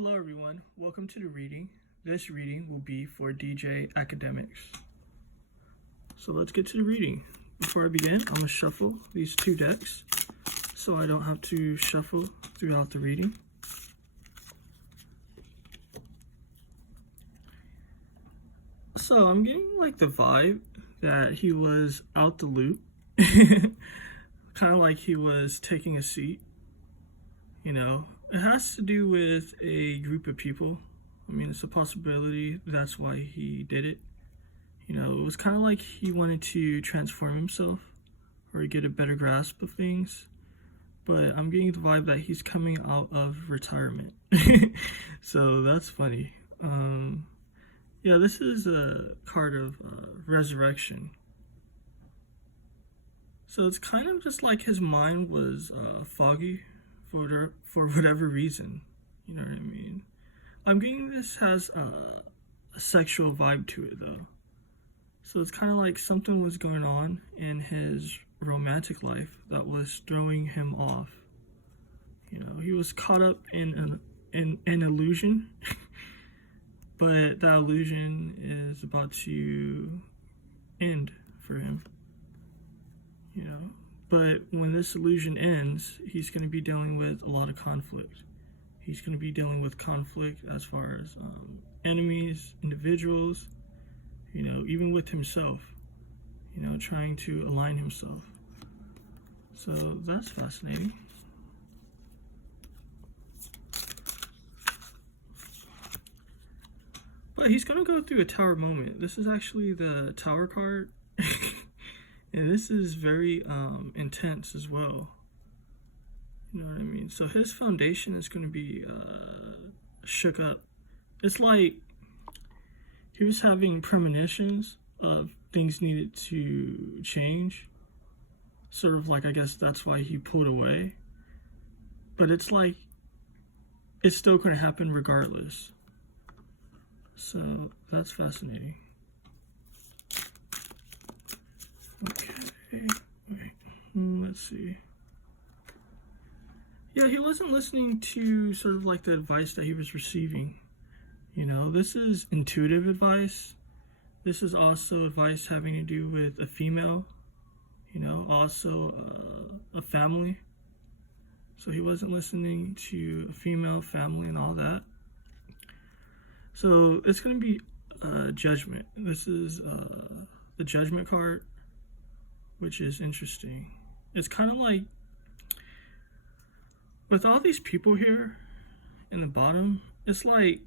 Hello everyone, welcome to the reading. This reading will be for DJ Akademiks. So let's get to the reading. Before I begin, I'm going to shuffle these two decks so I don't have to shuffle throughout the reading. So I'm getting like the vibe that he was out the loop. Kind of like he was taking a seat, you know. It has to do with a group of people. I mean, it's a possibility that's why he did it. You know, it was kind of like he wanted to transform himself or get a better grasp of things. But I'm getting the vibe that he's coming out of retirement. So that's funny. Yeah, this is a card of resurrection. So it's kind of just like his mind was foggy for whatever reason. You know what I mean? I'm getting this has a sexual vibe to it though. So it's kind of like something was going on in his romantic life that was throwing him off. You know, he was caught up in an illusion. But that illusion is about to end for him. You know? But when this illusion ends, he's going to be dealing with a lot of conflict. He's going to be dealing with conflict as far as enemies, individuals, you know, even with himself, you know, trying to align himself. So that's fascinating. But he's going to go through a tower moment. This is actually the tower card. And this is very intense as well. You know what I mean? So his foundation is going to be shook up. It's like he was having premonitions of things needed to change. Sort of like, I guess that's why he pulled away. But it's like, it's still going to happen regardless. So that's fascinating. Okay, wait, let's see. Yeah, he wasn't listening to sort of like the advice that he was receiving. You know, this is intuitive advice. This is also advice having to do with a female, you know, also a family. So he wasn't listening to a female, family, and all that. So it's going to be Judgment. This is the Judgment card, which is interesting. It's kind of like, with all these people here in the bottom, it's like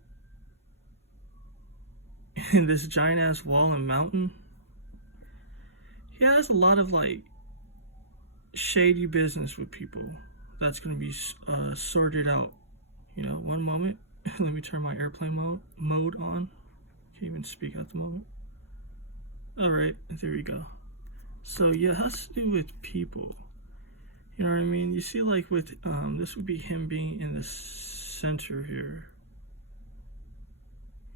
in this giant ass wall and mountain, he has a lot of like shady business with people that's going to be sorted out. You know, one moment. Let me turn my airplane mode on. Can't even speak at the moment. Alright, there we go. So yeah, it has to do with people. You know what I mean? You see, like with this would be him being in the center here.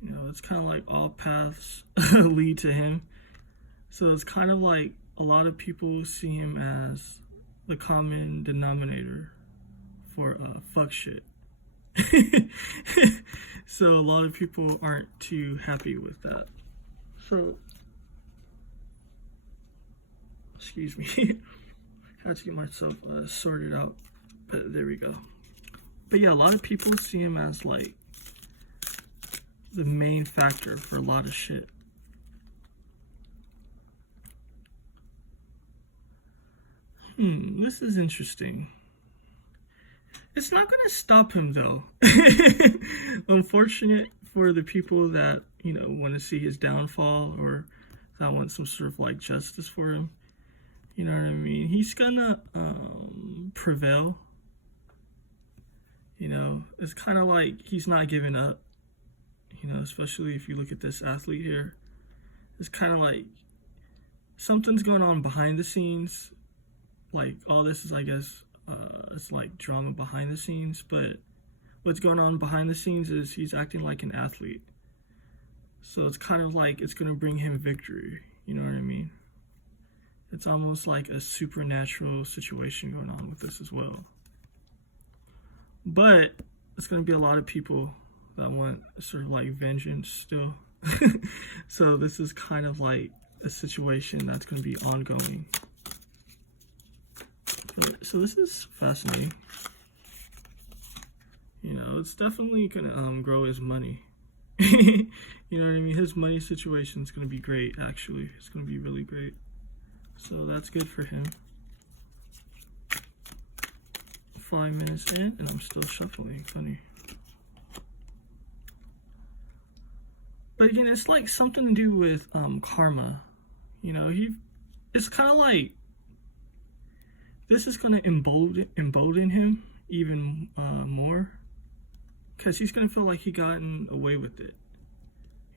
You know, it's kind of like all paths lead to him. So it's kind of like a lot of people see him as the common denominator for fuck shit. So a lot of people aren't too happy with that. So, excuse me. I had to get myself sorted out, but there we go. But yeah, a lot of people see him as like the main factor for a lot of shit. This is interesting. It's not going to stop him though. Unfortunate for the people that, you know, want to see his downfall or that want some sort of like justice for him. You know what I mean? He's gonna prevail. You know, it's kind of like he's not giving up. You know, especially if you look at this athlete here. It's kind of like something's going on behind the scenes. Like all this is, I guess, it's like drama behind the scenes. But what's going on behind the scenes is he's acting like an athlete. So it's kind of like it's gonna bring him victory. You know what I mean? It's almost like a supernatural situation going on with this as well. But it's going to be a lot of people that want sort of like vengeance still. So this is kind of like a situation that's going to be ongoing. So this is fascinating. You know, it's definitely going to grow his money. You know what I mean? His money situation is going to be great, actually. It's going to be really great. So that's good for him. 5 minutes in, and I'm still shuffling. Funny. But again, it's like something to do with karma. You know, it's kind of like this is going to embolden him even more, because he's going to feel like he gotten away with it.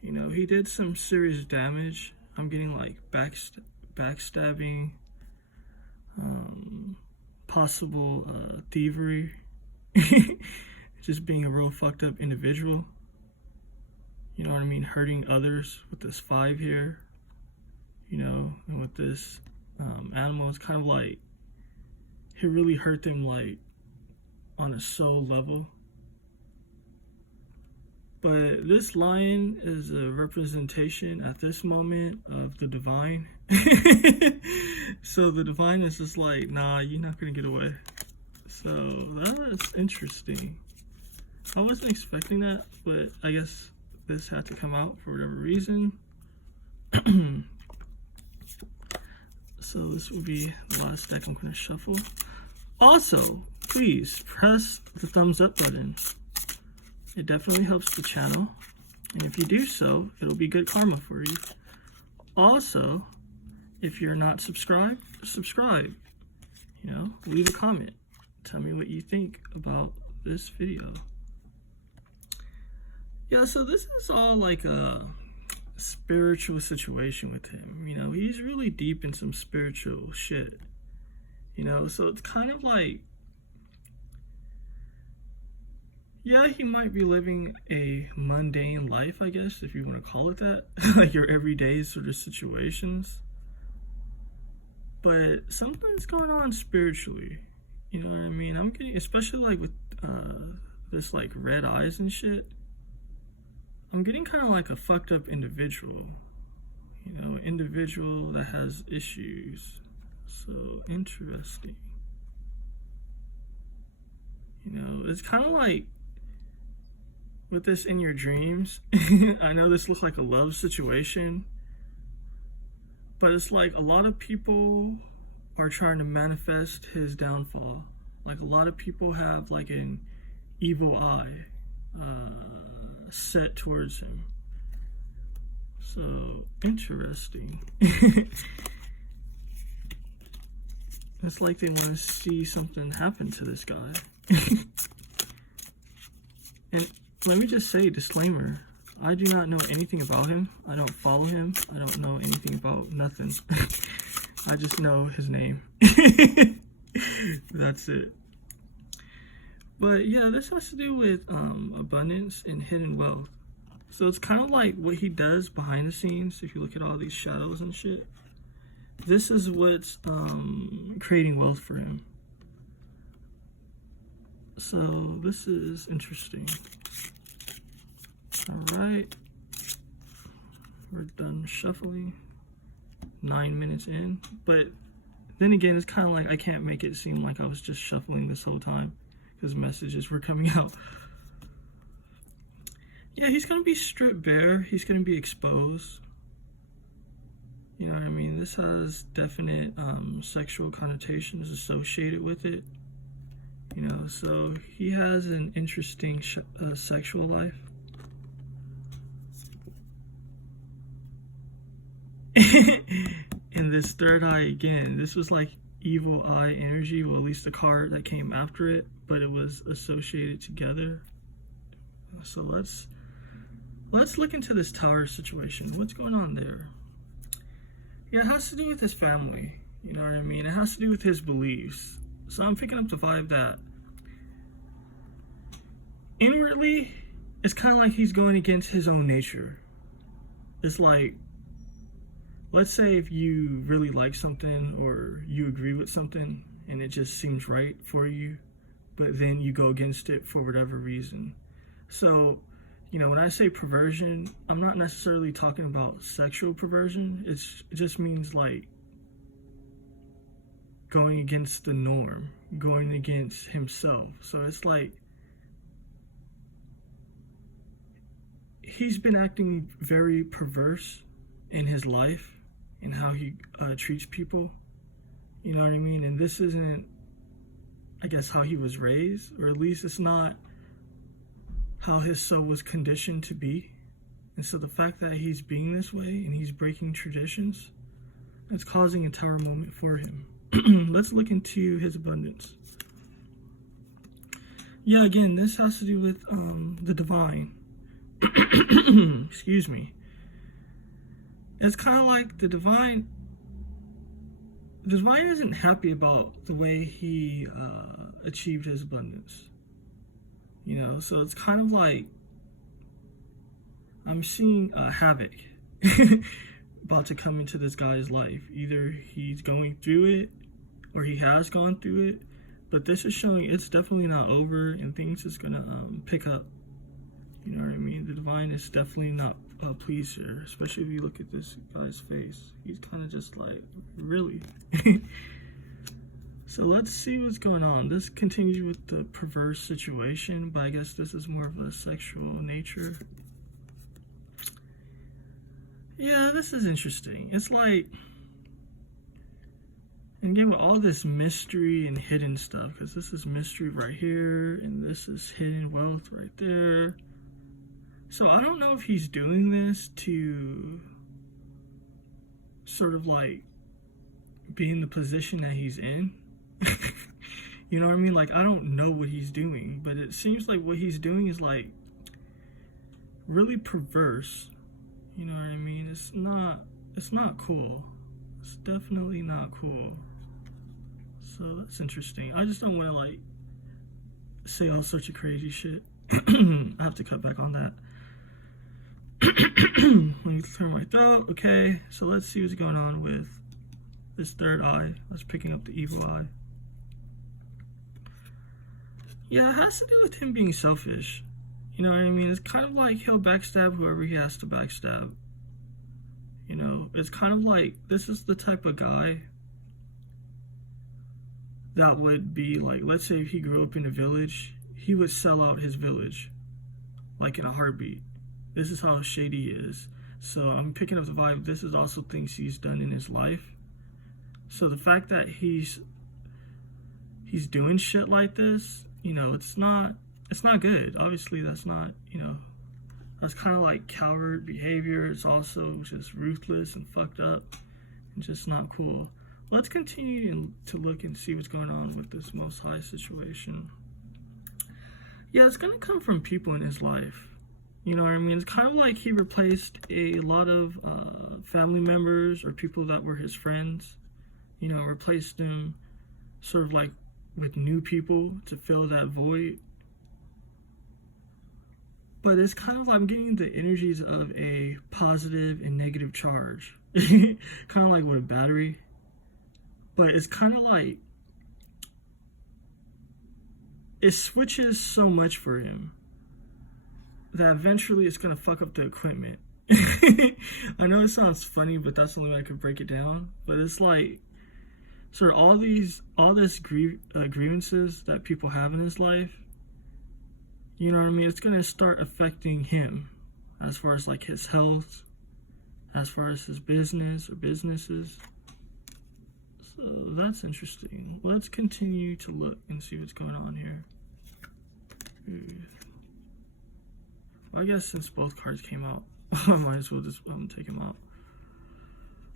You know, he did some serious damage. I'm getting like backstabbing, possible thievery, just being a real fucked up individual. You know what I mean? Hurting others with this 5 here, you know, and with this animal, it's kind of like he really hurt them like on a soul level. But this lion is a representation at this moment of the divine. So the divine is just like, nah, you're not gonna get away. So that's interesting. I wasn't expecting that, but I guess this had to come out for whatever reason. So this will be the last deck I'm gonna shuffle. Also, please press the thumbs up button. It definitely helps the channel, and if you do so, it'll be good karma for you. Also, if you're not subscribed, subscribe. You know, leave a comment. Tell me what you think about this video. Yeah, so this is all like a spiritual situation with him. You know, he's really deep in some spiritual shit. You know, so it's kind of like, yeah, he might be living a mundane life, I guess, if you want to call it that. Like your everyday sort of situations. But something's going on spiritually. You know what I mean? I'm getting, especially like with this like red eyes and shit, I'm getting kind of like a fucked up individual. You know, an individual that has issues. So interesting. You know, it's kind of like with this in your dreams. I know this looks like a love situation, but it's like a lot of people are trying to manifest his downfall. Like a lot of people have like an evil eye set towards him. So interesting. It's like they want to see something happen to this guy. And let me just say, disclaimer, I do not know anything about him. I don't follow him. I don't know anything about nothing. I just know his name. That's it. But yeah, this has to do with abundance and hidden wealth. So it's kind of like what he does behind the scenes. If you look at all these shadows and shit, this is what's creating wealth for him. So this is interesting. All right, we're done shuffling. 9 minutes in, but then again, it's kind of like I can't make it seem like I was just shuffling this whole time because messages were coming out. Yeah, he's gonna be stripped bare. He's gonna be exposed. You know what I mean? This has definite sexual connotations associated with it. You know, so he has an interesting sexual life. And this third eye again, this was like evil eye energy. Well, at least the card that came after it, but it was associated together. So let's look into this tower situation. What's going on there? Yeah, it has to do with his family. You know what I mean? It has to do with his beliefs. So I'm picking up the vibe that inwardly, it's kind of like he's going against his own nature. It's like, let's say if you really like something or you agree with something and it just seems right for you, but then you go against it for whatever reason. So You know, when I say perversion, I'm not necessarily talking about sexual perversion. It just means like going against the norm, going against himself. So it's like he's been acting very perverse in his life and how he treats people. You know what I mean? And this isn't, I guess, how he was raised, or at least it's not how his soul was conditioned to be. And so the fact that he's being this way and he's breaking traditions, it's causing a tower moment for him. Let's look into his abundance. Yeah, again, this has to do with the divine. Excuse me. It's kind of like the divine isn't happy about the way he achieved his abundance. You know, so it's kind of like I'm seeing havoc about to come into this guy's life. Either he's going through it or he has gone through it, but this is showing it's definitely not over and things is gonna pick up. You know what I mean? The divine is definitely not pleased here, especially if you look at this guy's face. He's kind of just like, really? So let's see what's going on. This continues with the perverse situation, but I guess this is more of a sexual nature. Yeah, this is interesting. It's like, and again, with all this mystery and hidden stuff, because this is mystery right here, and this is hidden wealth right there. So I don't know if he's doing this to sort of like be in the position that he's in. You know what I mean? Like, I don't know what he's doing, but it seems like what he's doing is like really perverse. You know what I mean? It's not cool. It's definitely not cool. So that's interesting. I just don't want to like say all sorts of crazy shit. I have to cut back on that. Let me clear my throat. Okay, so let's see what's going on with this third eye. Let's picking up the evil eye. Yeah, it has to do with him being selfish. You know what I mean? It's kind of like he'll backstab whoever he has to backstab. You know, it's kind of like this is the type of guy that would be like, let's say if he grew up in a village, he would sell out his village like in a heartbeat. This is how shady he is. So I'm picking up the vibe. This is also things he's done in his life. So the fact that he's doing shit like this, you know, it's not good. Obviously, that's not, you know, that's kind of like coward behavior. It's also just ruthless and fucked up and just not cool. Let's continue to look and see what's going on with this Most High situation. Yeah, it's going to come from people in his life. You know what I mean? It's kind of like he replaced a lot of family members or people that were his friends. You know, replaced them sort of like with new people to fill that void. But it's kind of like I'm getting the energies of a positive and negative charge. Kind of like with a battery. But it's kind of like it switches so much for him that eventually it's going to fuck up the equipment. I know it sounds funny, but that's the only way I could break it down. But it's like sort of all this grievances that people have in his life, you know what I mean? It's going to start affecting him as far as like his health, as far as his business or businesses. So that's interesting. Let's continue to look and see what's going on here. Well, I guess since both cards came out, I might as well just take them out.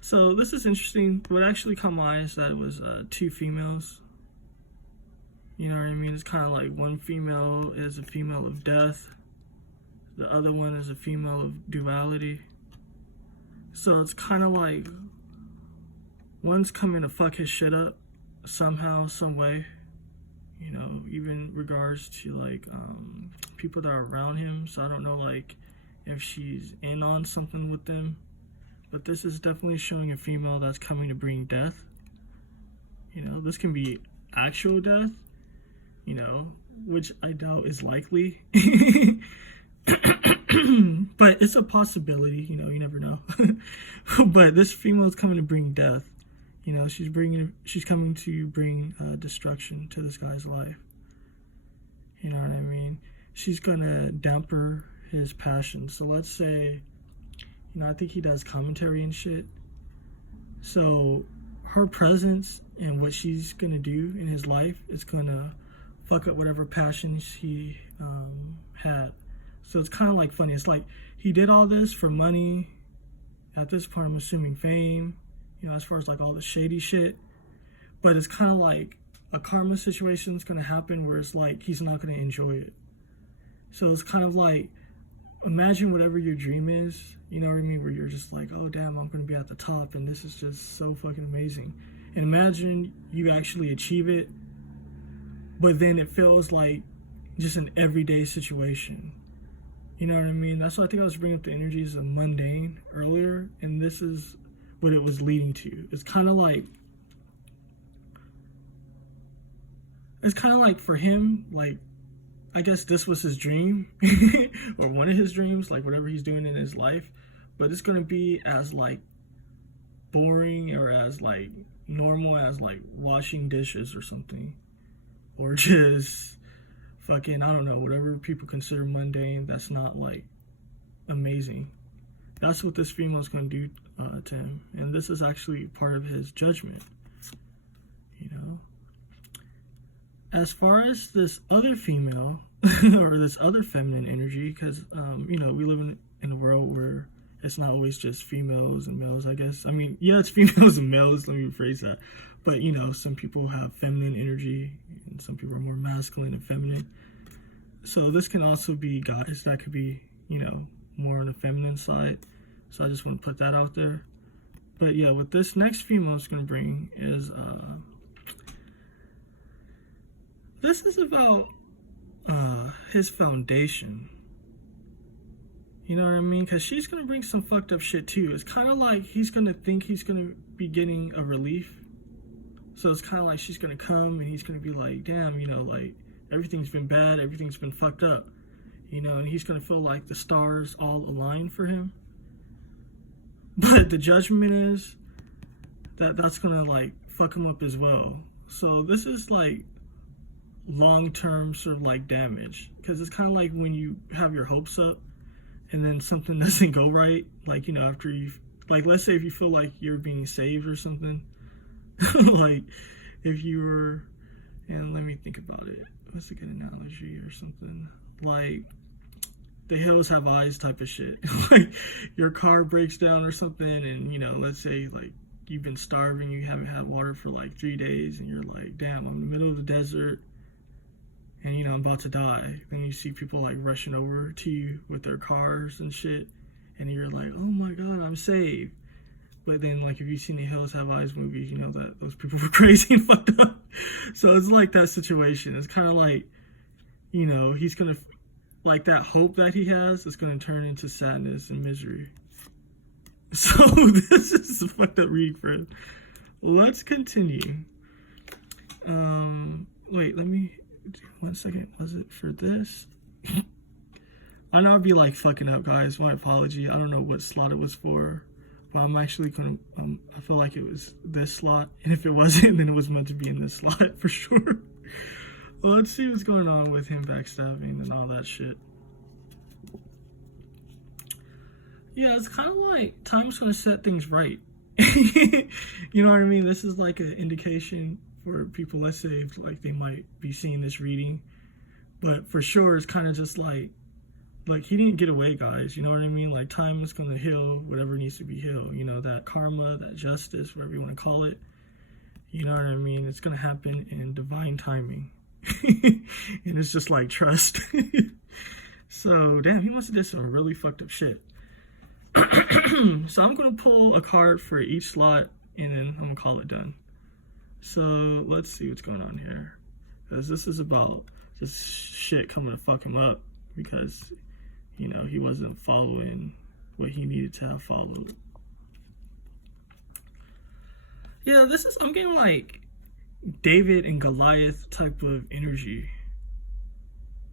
So this is interesting. What actually caught my eye is that it was two females. You know what I mean? It's kind of like one female is a female of death. The other one is a female of duality. So it's kind of like one's coming to fuck his shit up somehow, some way. You know, even regards to like people that are around him. So I don't know like if she's in on something with them. But this is definitely showing a female that's coming to bring death. You know, this can be actual death, you know, which I doubt is likely. but it's a possibility, you know, you never know. But this female is coming to bring death. You know, she's coming to bring destruction to this guy's life. You know what I mean? She's gonna damper his passion. So let's say, you know, I think he does commentary and shit. So her presence and what she's gonna do in his life is gonna fuck up whatever passions he had. So it's kind of like funny. It's like he did all this for money. At this point, I'm assuming fame, you know, as far as like all the shady shit. But it's kind of like a karma situation is going to happen where it's like he's not going to enjoy it. So it's kind of like, imagine whatever your dream is, you know what I mean? Where you're just like, oh damn, I'm going to be at the top and this is just so fucking amazing. And imagine you actually achieve it, but then it feels like just an everyday situation. You know what I mean? That's why I think I was bringing up the energies of mundane earlier, and this is what it was leading to. It's kind of like for him, like, I guess this was his dream or one of his dreams, like whatever he's doing in his life, but it's going to be as like boring or as like normal as like washing dishes or something, or just fucking, I don't know, whatever people consider mundane, that's not like amazing. That's what this female's going to do to him. And this is actually part of his judgment, you know. As far as this other female or this other feminine energy, because you know, we live in a world where it's not always just females and males, I guess. I mean, yeah, it's females and males, let me rephrase that. But, you know, some people have feminine energy and some people are more masculine and feminine. So this can also be guys that could be, you know, more on the feminine side. So I just want to put that out there. But yeah, what this next female is going to bring is, this is about his foundation. You know what I mean? Because she's going to bring some fucked up shit too. It's kind of like he's going to think he's going to be getting a relief. So it's kind of like she's going to come and he's going to be like, damn, you know, like everything's been bad, everything's been fucked up. You know, and he's going to feel like the stars all align for him. But the judgment is that that's going to like fuck him up as well. So this is like long-term sort of like damage. Because it's kind of like when you have your hopes up and then something doesn't go right. Like, you know, after you, like, let's say if you feel like you're being saved or something. Like, if you were, and let me think about it. What's a good analogy or something? Like, the hills have eyes type of shit. Like, your car breaks down or something, and, you know, let's say, like, you've been starving, you haven't had water for, like, 3 days, and you're like, damn, I'm in the middle of the desert, and, you know, I'm about to die. Then you see people, like, rushing over to you with their cars and shit, and you're like, oh my god, I'm saved. But then, like, if you've seen the Hills Have Eyes movies, you know that those people were crazy and fucked up. So it's like that situation. It's kind of like, you know, he's going to, like, that hope that he has is going to turn into sadness and misery. So this is a fucked up reading for him. Let's continue. Wait, let me, 1 second. Was it for this? I know I'd be, like, fucking up, guys. My apology. I don't know what slot it was for. But I'm actually going to, I feel like it was this slot. And if it wasn't, then it was meant to be in this slot for sure. Well, let's see what's going on with him backstabbing and all that shit. Yeah, it's kind of like time's going to set things right. You know what I mean? This is like an indication for people, let's say, if, like, they might be seeing this reading. But for sure, it's kind of just like he didn't get away, guys. You know what I mean? Like, time is going to heal whatever needs to be healed. You know, that karma, that justice, whatever you want to call it. You know what I mean? It's going to happen in divine timing. And it's just like trust. So, damn, he must have did some really fucked up shit. So I'm going to pull a card for each slot, and then I'm going to call it done. So, let's see what's going on here. Because this is about just shit coming to fuck him up. Because, you know, he wasn't following what he needed to have followed. Yeah, this is, I'm getting like David and Goliath type of energy.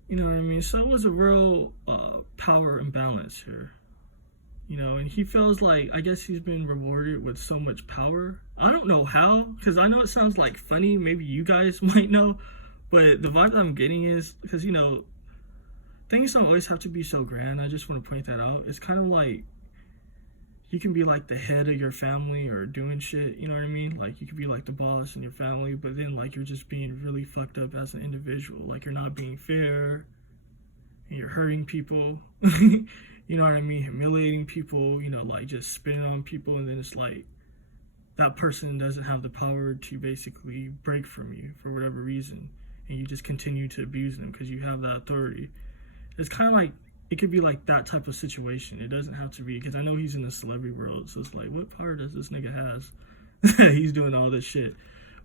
You know what I mean? So it was a real power imbalance here. You know, and he feels like, I guess he's been rewarded with so much power. I don't know how, because I know it sounds like funny. Maybe you guys might know. But the vibe that I'm getting is, because, you know, things don't always have to be so grand. I just want to point that out. It's kind of like, you can be like the head of your family or doing shit, you know what I mean? Like, you could be like the boss in your family, but then, like, you're just being really fucked up as an individual. Like, you're not being fair, and you're hurting people. You know what I mean? Humiliating people, you know, like just spitting on people, and then it's like that person doesn't have the power to basically break from you for whatever reason, and you just continue to abuse them because you have that authority. It's kind of like, it could be like that type of situation. It doesn't have to be, because I know he's in the celebrity world, so it's like, what power does this nigga has? He's doing all this shit.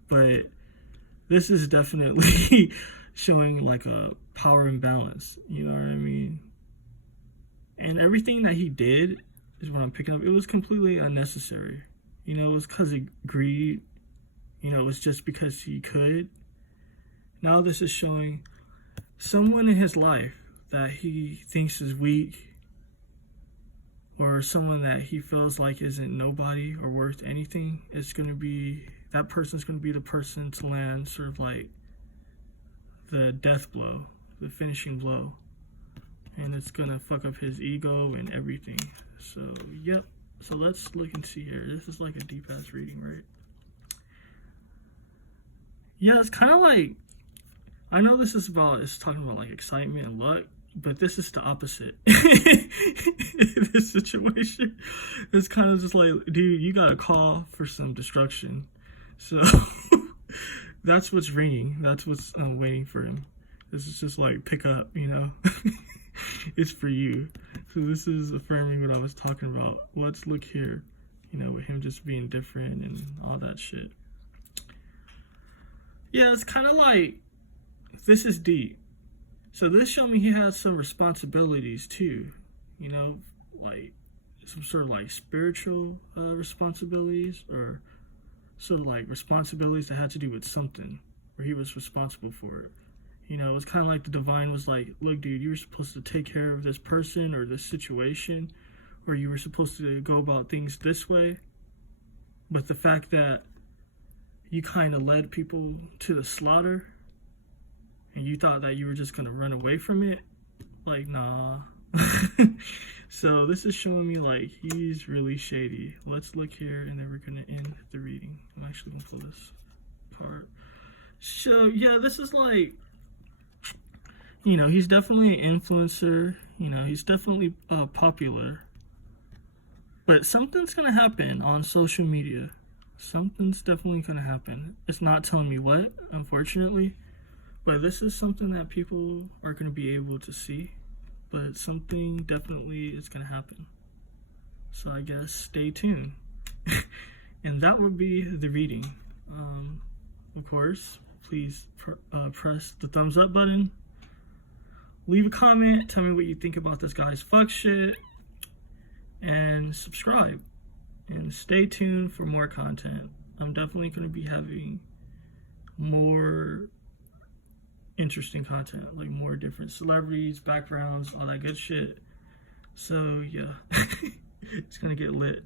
But this is definitely showing like a power imbalance, you know what I mean? And everything that he did is what I'm picking up. It was completely unnecessary. You know, it was because of greed. You know, it was just because he could. Now this is showing someone in his life that he thinks is weak, or someone that he feels like isn't nobody or worth anything. It's going to be, that person's going to be the person to land sort of like the death blow, the finishing blow. And it's gonna fuck up his ego and everything. So, yep. So let's look and see here. This is like a deep ass reading, right? Yeah, it's kind of like, I know this is about, it's talking about like excitement and luck, but this is the opposite. This situation, it's kind of just like, dude, you got a call for some destruction. So that's what's ringing. That's what's waiting for him. This is just like, pick up, you know. It's for you. So this is affirming what I was talking about. Let's look here, you know, with him just being different and all that shit. Yeah, it's kind of like, this is deep. So this showed me he has some responsibilities too, you know, like some sort of like spiritual responsibilities, or sort of like responsibilities that had to do with something where he was responsible for it. You know, it's kind of like the divine was like, look, dude, you were supposed to take care of this person or this situation, or you were supposed to go about things this way. But the fact that you kind of led people to the slaughter, and you thought that you were just going to run away from it, like, nah. So this is showing me like he's really shady. Let's look here, and then we're going to end the reading. I'm actually going to pull this part. So, yeah, this is like, you know, he's definitely an influencer. You know, he's definitely popular. But something's going to happen on social media. Something's definitely going to happen. It's not telling me what, unfortunately. But this is something that people are going to be able to see. But something definitely is going to happen. So I guess stay tuned. And that would be the reading. Of course, please press the thumbs up button. Leave a comment, tell me what you think about this guy's fuck shit, and subscribe. And stay tuned for more content. I'm definitely going to be having more interesting content, like more different celebrities, backgrounds, all that good shit. So, yeah, it's going to get lit.